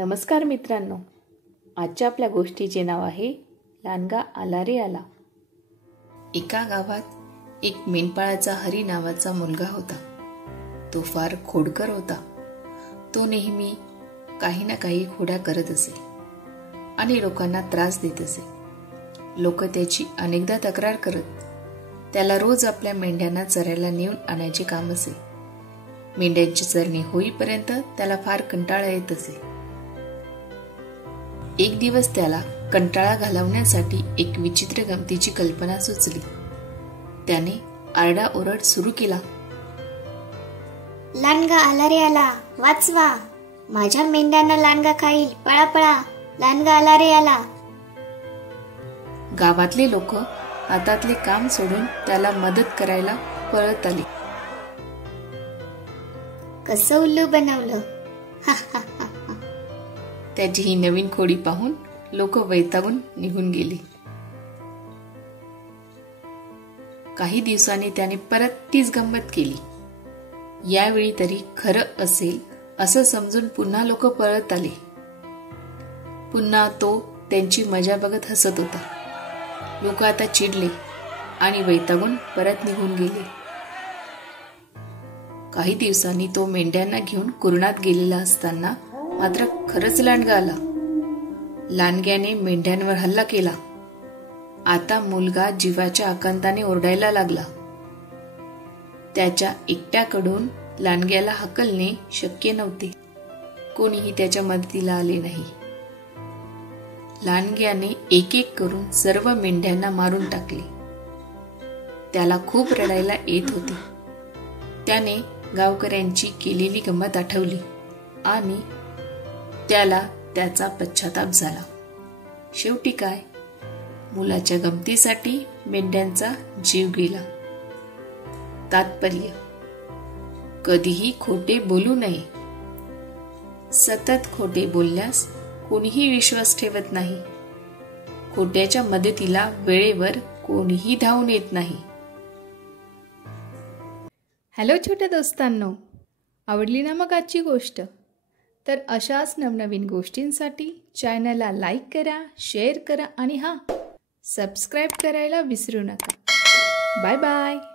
नमस्कार मित्रांनो, आजच्या आपल्या गोष्टीचे नाव आहे लांडगा आला रे आला. एका गावात एक मेंढपाळाचा हरी नावाचा मुलगा होता. तो फार खोडकर होता. तो नेहमी काही ना काही खोड्या करत असे आणि लोकांना त्रास देत असे. लोक त्याची अनेकदा तक्रार करत त्याला रोज आपल्या मेंढ्यांना चरायला नेऊन आणायचे काम असे. मेंढ्यांची चरणी होईपर्यंत त्याला फार कंटाळा येत असे. एक दिवस त्याला कंटाळा घालवण्यासाठी एक विचित्र गमतीची कल्पना सुचली. त्याने आरडाओरड सुरू केला. लांडगा आला रे आला, वाचवा, माझ्या मेंढ्यांना लांडगा खाईल, पळा पळा, लांडगा आला रे आला. गावातले लोक हातातले काम सोडून त्याला मदत करायला पळत आले. कसं उल्लू बनवलं. त्याची ही नवीन खोडी पाहून लोक वैतागून निघून गेले. काही दिवसांनी त्याने परत तीच गंमत केली. यावेळी तरी खरं असेल असं समजून पुन्हा लोक पळत आले. पुन्हा तो त्यांची मजा बघत हसत होता. लोक आता चिडले आणि वैतागून परत निघून गेले. काही दिवसांनी तो मेंढ्यांना घेऊन कुरणात गेलेला असताना मात्र खरंच लांडगा आला. लांडग्याने मेंढ्यांवर हल्ला केला. आता मुलगा जीवाच्या आकांताने ओरडायला लागला. त्याच्या एकट्याकडून लांडग्याला हाकलणे शक्य नव्हते. कोणीही त्याच्या मदतीला आले नाही. लांडग्याने एक एक करून सर्व मेंढ्यांना मारून टाकले. त्याला खूप रडायला येत होते. त्याने गावकऱ्यांची केलेली गंमत आठवली आणि त्याला त्याचा पश्चाताप झाला. शेवटी काय, मुलाच्या गमतीसाठी मेंढ्यांचा जीव गेला. तात्पर्य, कधीही खोटे बोलू नये. सतत खोटे बोलल्यास कोणीही विश्वास ठेवत नाही. खोट्याच्या मदतीला वेळेवर कोणीही धावून येत नाही. हॅलो छोट्या दोस्तांनो, आवडली ना मग आजची गोष्ट? तर अशाच नवनवीन गोष्टींसाठी चॅनलला लाईक करा, शेअर करा आणि हां, सबस्क्राईब करायला विसरू नका. Bye bye.